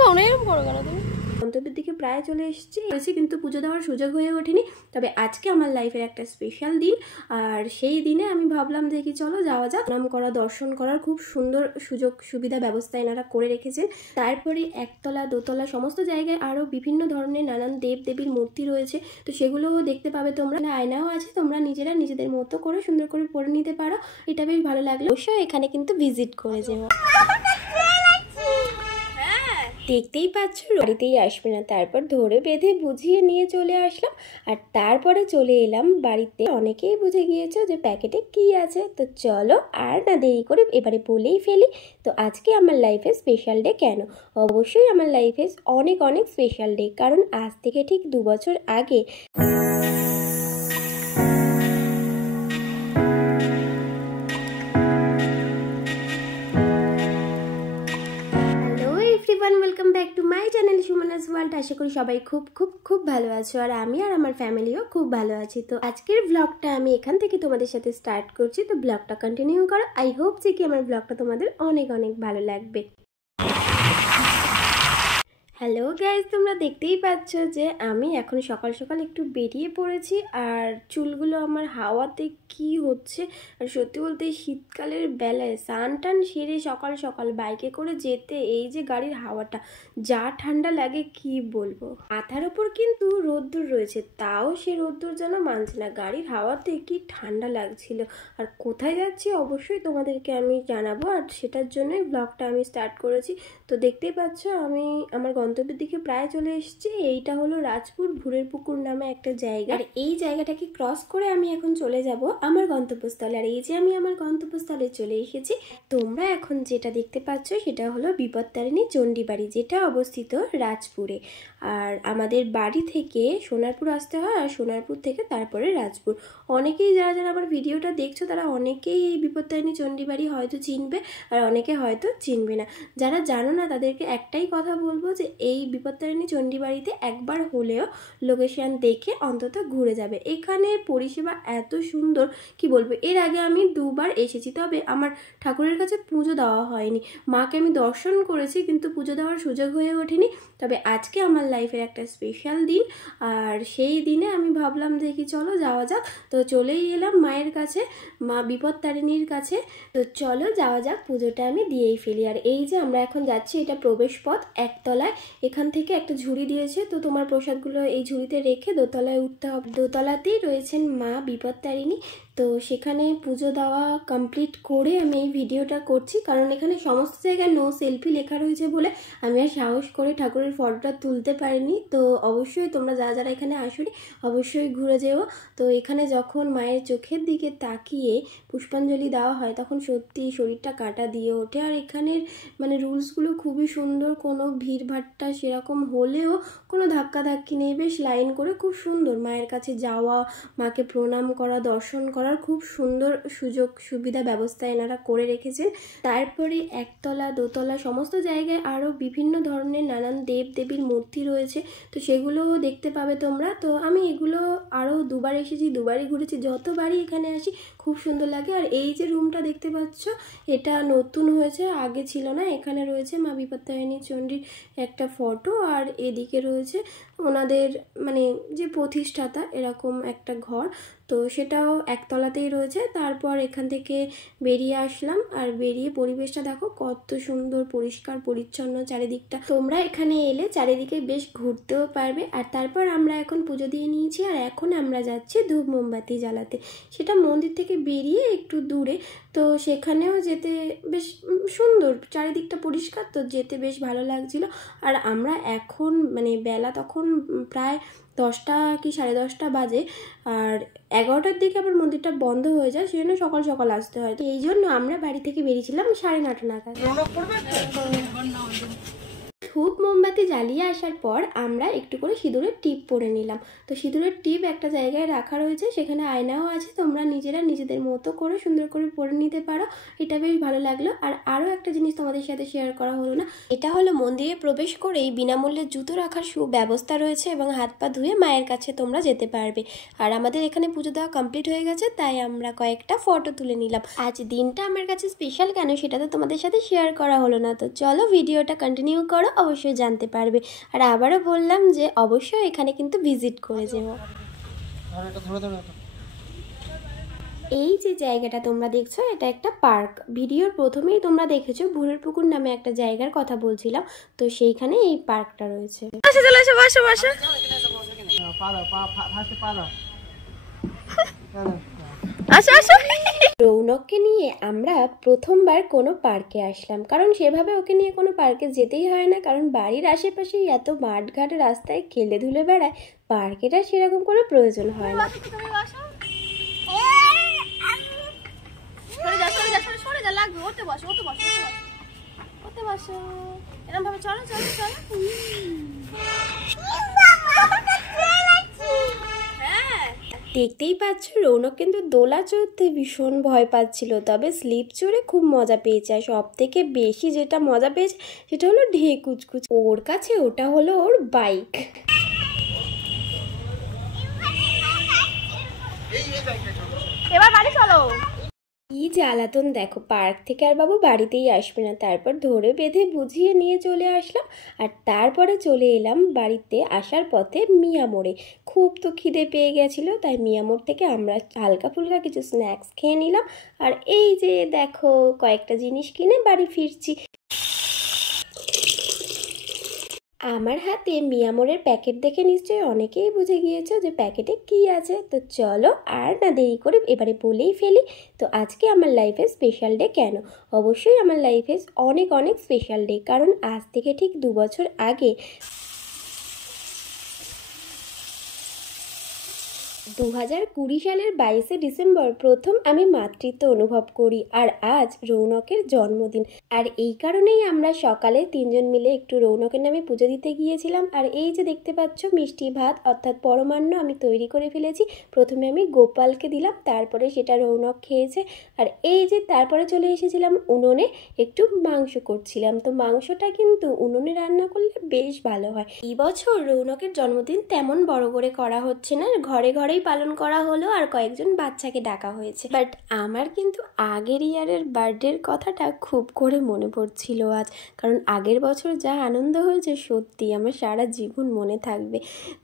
পাও না এরকম করো কেন তুমি? গন্তব্যের দিকে প্রায় চলে এসেছি কিন্তু পুজো দেওয়ার সুযোগ হয়ে ওঠেনি। তবে আজকে আমার লাইফের একটা স্পেশাল দিন, আর সেই দিনে আমি ভাবলাম যে কি চলো যাওয়া যাক। নাম করা, দর্শন করার খুব সুন্দর সুযোগ সুবিধা ব্যবস্থা এনারা করে রেখেছেন। তারপরে একতলা দোতলা সমস্ত জায়গায় আরও বিভিন্ন ধরনের নানান দেব দেবীর মূর্তি রয়েছে, তো সেগুলোও দেখতে পাবে তোমরা। আয়নাও আছে, তোমরা নিজেরা নিজেদের মতো করে সুন্দর করে পরে নিতে পারো। এটা বেশ ভালো লাগলো। অবশ্যই এখানে কিন্তু ভিজিট করে যেও। দেখতেই পাচ্ছ বাড়িতেই আসবে না, তারপর ধরে বেঁধে বুঝিয়ে নিয়ে চলে আসলাম। আর তারপরে চলে এলাম বাড়িতে। অনেকেই বুঝে গিয়েছো যে প্যাকেটে কি আছে, তো চলো আর না দেরি করে এবারে বলেই ফেলি। তো আজকে আমার লাইফে স্পেশাল ডে কেন? অবশ্যই আমার লাইফে অনেক অনেক স্পেশাল ডে, কারণ আজ থেকে ঠিক 2 বছর আগে welcome back to my channel Sumana's World. আশা করি সবাই খুব খুব খুব ভালো আছো, আর আমি আর আমার ফ্যামিলিও খুব ভালো আছি। তো আজকের ব্লগটা আমি এখান থেকে তোমাদের সাথে স্টার্ট করছি, তো ব্লগটা কন্টিনিউ করো। আই হোপ যে কি আমার ব্লগটা তোমাদের অনেক অনেক ভালো লাগবে। হ্যালো গাইজ, তোমরা দেখতেই পাচ্ছ যে আমি এখন সকাল সকাল একটু বেরিয়ে পড়েছি, আর চুলগুলো আমার হাওয়াতে কি হচ্ছে। আর সত্যি বলতে শীতকালের বেলায় স্নান টান সেরে সকাল সকাল বাইকে করে যেতে, এই যে গাড়ির হাওয়াটা যা ঠান্ডা লাগে কি বলবো। মাথার ওপর কিন্তু রোদ্দুর রয়েছে, তাও সে রোদ্দুর যেন মানছে না। গাড়ির হাওয়াতে কি ঠান্ডা লাগছিল। আর কোথায় যাচ্ছি অবশ্যই তোমাদেরকে আমি জানাবো, আর সেটার জন্যই ব্লগটা আমি স্টার্ট করেছি। তো দেখতেই পাচ্ছ আমি আমার গন্তব্যের দিকে প্রায় চলে এসেছি। এইটা হলো রাজপুর ভুরের পুকুর নামে একটা জায়গা, আর এই জায়গাটাকে ক্রস করে আমি এখন চলে যাব আমার গন্তব্যস্থলে। আর এই যে আমি আমার গন্তব্যস্থলে চলে এসেছি, তোমরা এখন যেটা দেখতে পাচ্ছ সেটা হলো বিপত্তারিণী চণ্ডীবাড়ি, যেটা অবস্থিত রাজপুরে। আর আমাদের বাড়ি থেকে সোনারপুর আসতে হয়, আর সোনারপুর থেকে তারপরে রাজপুর। অনেকেই যারা যারা আমার ভিডিওটা দেখছো তারা অনেকেই এই বিপত্তারিণী চণ্ডীবাড়ি হয়তো চিনবে, আর অনেকে হয়তো চিনবে না। যারা জানো না তাদেরকে একটাই কথা বলবো যে এই বিপত্তারিণী চণ্ডীবাড়িতে একবার হলেও লোকেশন দেখে অন্তত ঘুরে যাবে। এখানে পরিষেবা এত সুন্দর কি বলবো। এর আগে আমি 2বার এসেছি, তবে আমার ঠাকুরের কাছে পুজো দেওয়া হয়নি। মাকে আমি দর্শন করেছি কিন্তু পুজো দেওয়ার সুযোগ হয়ে ওঠেনি। তবে আজকে আমার লাইফের একটা স্পেশাল দিন, আর সেই দিনে আমি ভাবলাম যে কি চলো যাওয়া যাক। তো চলেই এলাম মায়ের কাছে, মা বিপত্তারিণীর কাছে। তো চলো যাওয়া যাক, পুজোটা আমি দিয়েই ফেলি। আর এই যে আমরা এখন যাচ্ছি, এটা প্রবেশ পথ একতলায়। এখান থেকে একটা ঝুড়ি দিয়েছে, তো তোমার প্রসাদগুলো এই ঝুড়িতে রেখে দোতলায় উঠতে হবে। দোতলাতেই রয়েছেন মা বিপত্তারিণী। তো সেখানে পুজো দেওয়া কমপ্লিট করে আমি এই ভিডিওটা করছি, কারণ এখানে সমস্ত জায়গায় নো সেলফি লেখা রয়েছে বলে আমি আর সাহস করে ঠাকুরের ফটোটা তুলতে পারিনি। তো অবশ্যই তোমরা যারা যারা এখানে আসোনি অবশ্যই ঘুরে যেও। তো এখানে যখন মায়ের চোখের দিকে তাকিয়ে পুষ্পাঞ্জলি দেওয়া হয় তখন সত্যি শরীরটা কাঁটা দিয়ে ওঠে। আর এখানের মানে রুলসগুলো খুবই সুন্দর, কোনো ভিড়ভাট্টা সেরকম হলেও কোনো ধাক্কাধাক্কি নেই। বেশ লাইন করে খুব সুন্দর মায়ের কাছে যাওয়া, মাকে প্রণাম করা, দর্শন করার খুব সুন্দর সুযোগ সুবিধা ব্যবস্থা এনারা করে রেখেছেন। তারপরে একতলা দোতলা সমস্ত জায়গায় আরও বিভিন্ন ধরনের নানান দেব দেবীর মূর্তি রয়েছে, তো সেগুলোও দেখতে পাবে তোমরা। তো আমি এগুলো আরও 2বার এসেছি, 2বারই ঘুরেছি। যতবারই এখানে আসি খুব সুন্দর লাগে। আর এই যে রুমটা দেখতে পাচ্ছ এটা নতুন হয়েছে, আগে ছিল না। এখানে রয়েছে মা বিপত্তারিণী চণ্ডীর একটা ফটো, আর এদিকে রয়েছে ওনাদের মানে যে প্রতিষ্ঠাতা এরকম একটা ঘর, তো সেটাও একতলাতেই রয়েছে। তারপর এখান থেকে বেরিয়ে আসলাম, আর বেরিয়ে পরিবেশটা দেখো কত সুন্দর, পরিষ্কার পরিচ্ছন্ন চারিদিকটা। তোমরা এখানে এলে চারিদিকে বেশ ঘুরতেও পারবে। আর তারপর আমরা এখন পুজো দিয়ে নিয়েছি, আর এখন আমরা যাচ্ছি ধূপ মোমবাতি জ্বালাতে। সেটা মন্দির থেকে বেরিয়ে একটু দূরে, তো সেখানেও যেতে বেশ সুন্দর, চারিদিকটা পরিষ্কার, তো যেতে বেশ ভালো লাগছিল। আর আমরা এখন মানে বেলা তখন প্রায় 10টা কি 10:30 বাজে, আর 11টার দিকে আবার মন্দিরটা বন্ধ হয়ে যায়, সেজন্য সকাল সকাল আসতে হয়। তো এই জন্য আমরা বাড়ি থেকে বেরিয়েছিলাম 9:30 নাগাদ। ধূপ মোমবাতি মোমবাতি জ্বালিয়ে আসার পর আমরা একটু করে সিঁদুরের টিপ পরে নিলাম। তো সিঁদুরের টিপ একটা জায়গায় রাখা রয়েছে, সেখানে আয়নাও আছে, তোমরা নিজেরা নিজেদের মতো করে সুন্দর করে পরে নিতে পারো। এটা বেশ ভালো লাগলো। আর আরও একটা জিনিস তোমাদের সাথে শেয়ার করা হলো না, এটা হলো মন্দিরে প্রবেশ করেই বিনামূল্যে জুতো রাখার সুব্যবস্থা রয়েছে এবং হাত পা ধুয়ে মায়ের কাছে তোমরা যেতে পারবে। আর আমাদের এখানে পুজো দেওয়া কমপ্লিট হয়ে গেছে, তাই আমরা কয়েকটা ফটো তুলে নিলাম। আজ দিনটা আমার কাছে স্পেশাল কেন সেটা তো তোমাদের সাথে শেয়ার করা হলো না। তো চলো ভিডিওটা কন্টিনিউ করো, অবশ্যই জানতে পারবে। আর আবারও বললাম যে অবশ্যই এখানে কিন্তু ভিজিট করে যেও। এই যে জায়গাটা তোমরা দেখছো এটা একটা পার্ক। ভিডিওর প্রথমেই তোমরা দেখেছো ভুরের পুকুর নামে একটা জায়গার কথা বলছিলাম, তো সেইখানে এই পার্কটা রয়েছে। রৌনককে নিয়ে আমরা প্রথমবার কোনো পার্কে আসলাম, কারণ সেভাবে ওকে নিয়ে কোনো পার্কে যেতেই হয় না, কারণ বাড়ির আশেপাশেই এত মাঠঘাট রাস্তায় খেলে ধুলে বেড়ায়, পার্কেটা সেরকম কোনো প্রয়োজন হয় না। দেখতেই পাচ্ছ রৌনক কিন্তু দোলা চড়তে ভীষণ ভয় পাচ্ছিল, তবে স্লিপ চড়ে খুব মজা পেয়েছে। আর সব থেকে বেশি যেটা মজা পেয়েছে সেটা হলো ঢেউ কুচকুচ, ওর কাছে ওটা হলো ওর বাইক। এবার বাড়ি চলো। কি জ্বালাতন দেখো, পার্ক থেকে আর বাবু বাড়িতেই আসবে না, তারপর ধরে বেঁধে বুঝিয়ে নিয়ে চলে আসলাম। আর তারপরে চলে এলাম বাড়িতে আসার পথে মিয়া মোড়ে। খুব তো খিদে পেয়ে গেছিলো, তাই মিয়া মোড় থেকে আমরা হালকা ফুলকা কিছু স্ন্যাক্স খেয়ে নিলাম। আর এই যে দেখো কয়েকটা জিনিস কিনে বাড়ি ফিরছি। আমার হাতে মিয়া মোড়ের প্যাকেট দেখে নিশ্চয়ই অনেকেই বুঝে গিয়েছো যে প্যাকেটে কি আছে। তো চলো আর না দেরি করে এবারে বলেই ফেলি। তো আজকে আমার লাইফে স্পেশাল ডে কেন? অবশ্যই আমার লাইফে অনেক অনেক স্পেশাল ডে, কারণ আজ থেকে ঠিক 2 বছর আগে 2020 সালের 22শে ডিসেম্বর প্রথম আমি মাতৃত্ব অনুভব করি। আর আজ রৌনকের জন্মদিন, আর এই কারণেই আমরা সকালে 3 জন মিলে একটু রৌনকের নামে পুজো দিতে গিয়েছিলাম। আর এই যে দেখতে পাচ্ছ মিষ্টি ভাত অর্থাৎ পরমান্ন আমি তৈরি করে ফেলেছি। প্রথমে আমি গোপালকে দিলাম, তারপরে সেটা রৌনক খেয়েছে। আর এই যে তারপরে চলে এসেছিলাম উনুনে, একটু মাংস করছিলাম। তো মাংসটা কিন্তু উনুনে রান্না করলে বেশ ভালো হয়। এই বছর রৌনকের জন্মদিন তেমন বড় করে করা হচ্ছে না, ঘরে ঘরেই পালন করা হলো আর কয়েকজন বাচ্চাকে ডাকা হয়েছে। বাট আমার কিন্তু আগের ইয়ারের বার্থডের কথাটা খুব করে মনে পড়ছিল আজ, কারণ আগের বছর যা আনন্দ হয়েছে সত্যি আমার সারা জীবন মনে থাকবে।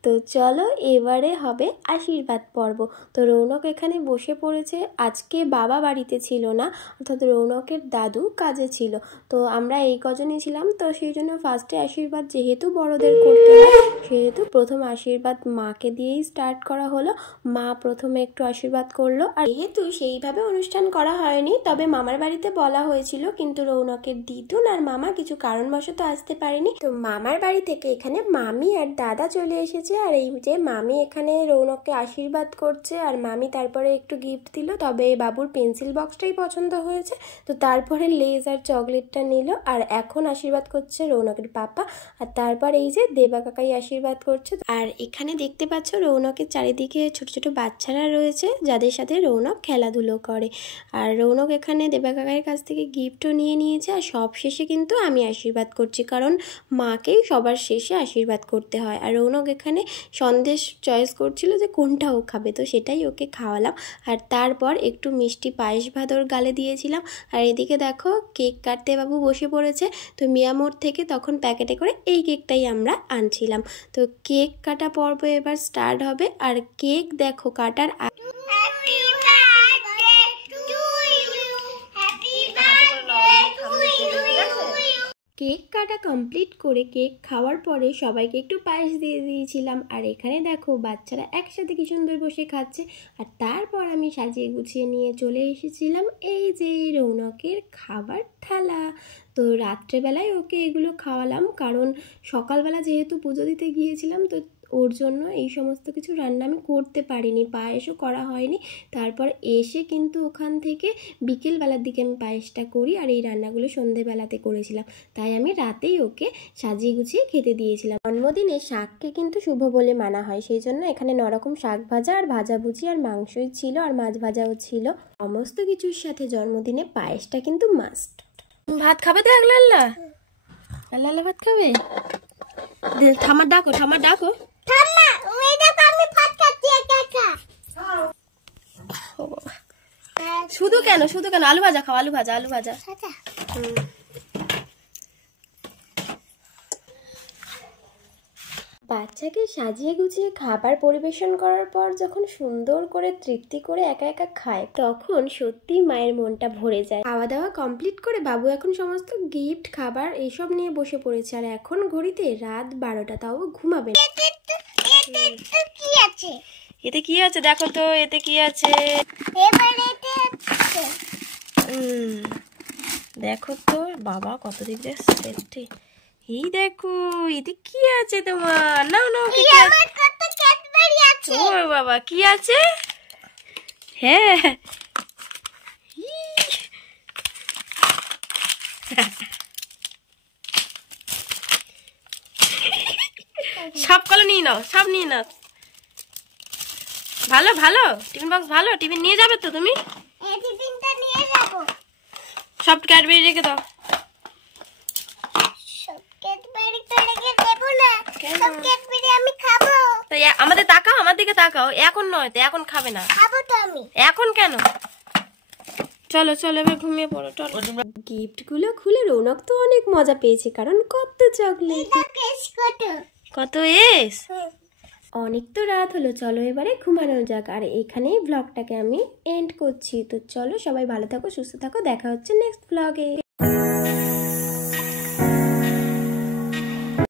তো চলো এবারে হবে আশীর্বাদ পর্ব। তো রৌনক এখানে বসে পড়েছে। আজকে বাবা বাড়িতে ছিল না, অর্থাৎ রৌনকের দাদু কাজে ছিল, তো আমরা এই কজনই ছিলাম। তো সেই জন্য ফার্স্টে আশীর্বাদ যেহেতু বড়দের করতে হয়, সেহেতু প্রথম আশীর্বাদ মাকে দিয়েই স্টার্ট করা হলো। মা প্রথমে একটু আশীর্বাদ করলো। আর যেহেতু সেইভাবে অনুষ্ঠান করা হয়নি, তবে মামার বাড়িতে বলা হয়েছিল, কিন্তু রৌনকের দিদুন আর মামা কিছু কারণবশত আসতে পারেনি। তো মামার বাড়ি থেকে এখানে মামি আর দাদা চলে এসেছে। আর এই যে মামি এখানে রৌনককে আশীর্বাদ করছে, আর মামি তারপরে একটু গিফট দিল, তবে বাবুর পেন্সিল বক্সটাই পছন্দ হয়েছে। তো তারপরে লেজ আর চকলেটটা নিল। আর এখন আশীর্বাদ করছে রৌনকের পাপা, আর তারপর এই যে দেবা কাকাই আশীর্বাদ করছে। আর এখানে দেখতে পাচ্ছ রৌনকের চারিদিকে ছোট ছোট বাচ্চারা রয়েছে, যাদের সাথে রৌনক খেলাধুলো করে। আর রৌনক এখানে দেবা কাকাইয়ের কাছ থেকে গিফটও নিয়ে নিয়েছে। আর সব শেষে কিন্তু আমি আশীর্বাদ করছি, কারণ মাকেই সবার শেষে আশীর্বাদ করতে হয়। আর রৌনক এখানে সন্দেশ চয়েস করছিল যে কোনটা ও খাবে, তো সেটাই ওকে খাওয়ালাম। আর তারপর একটু মিষ্টি পায়েস ভাত ওর গালে দিয়েছিলাম। আর এদিকে দেখো কেক কাটতে বাবু বসে পড়েছে। তো মিয়ামোড় থেকে তখন প্যাকেটে করে এই কেকটাই আমরা আনছিলাম। তো কেক কাটা পর্ব এবার স্টার্ট হবে। আর কেক দেখো কাটার কেক কাটা কমপ্লিট করে কেক খাওয়ার পরে সবাইকে একটু পায়েস দিয়ে দিয়েছিলাম। আর এখানে দেখো বাচ্চারা একসাথে কি সুন্দর বসে খাচ্ছে। আর তারপর আমি সাজিয়ে গুছিয়ে নিয়ে চলে এসেছিলাম এই যে রৌনকের খাবার থালা। তো রাত্রেবেলায় ওকে এগুলো খাওয়ালাম, কারণ সকালবেলা যেহেতু পুজো দিতে গিয়েছিলাম, তো ওর জন্য এই সমস্ত কিছু রান্না আমি করতে পারিনি, পায়েসও করা হয়নি। তারপর এসে কিন্তু ওখান থেকে বিকেলবেলার দিকে আমি পায়েসটা করি, আর এই রান্নাগুলো সন্ধেবেলাতে করেছিলাম। তাই আমি রাতেই ওকে সাজিয়ে গুছিয়ে খেতে দিয়েছিলাম। জন্মদিনে শাককে কিন্তু শুভ বলে মানা হয়, সেই জন্য এখানে 9 রকম শাক ভাজা আর ভাজাভুজি আর মাংসই ছিল, আর মাছ ভাজাও ছিল। সমস্ত কিছুর সাথে জন্মদিনে পায়েসটা কিন্তু মাস্ট। ভাত খাবে তো একলা আল্লাহ আল্লাহ ভাত খাবে? ঠামার ডাকো, ঠামার ডাকো। শুধু কেন, শুধু কেন? আলু ভাজা খাও, আলু ভাজা, আলু ভাজা। বাচ্চাকে সাজিয়ে গুছিয়ে খাবার পরিবেশন করার পর যখন সুন্দর করে তৃপ্তি করে একা একা খায়, তখন সত্যি মায়ের মনটা ভরে যায়। খাওয়া দাওয়া কমপ্লিট করে বাবু এখন সমস্ত গিফট খাবার এইসব নিয়ে বসে পড়েছে, আর এখন ঘড়িতে রাত 12টা, তাও ঘুমাবে। এতে কি আছে দেখো তো, এতে কি আছে দেখো তো। বাবা কত দিক সেফটি। এই দেখো এতে কি আছে তোমার, নাও নাও। ও বাবা কি আছে? হ্যাঁ সব কলো নিয়ে নাও, সব নিয়ে নাও। ভালো ভালো টিফিন বক্স, ভালো টিফিন নিয়ে যাবে তো তুমি? সব ক্যাডবেরি রেখে দাও। আমাদের তাকাও, আমার দিকে তাকাও। এখন নয় তো, এখন খাবে না। এখন কেন? চলো চলো এবার ঘুমিয়ে পড়ো। গিফট গুলো খুলে রৌনক তো অনেক মজা পেয়েছে, কারণ কত চকলেট, কত এস। অনেক তো রাত হলো, চলো এবারে ঘুমানো যাক। আর এখানেই ব্লগটাকে আমি এন্ড করছি। তো চলো সবাই ভালো থাকো, সুস্থ থাকো, দেখা হচ্ছে নেক্সট ব্লগে।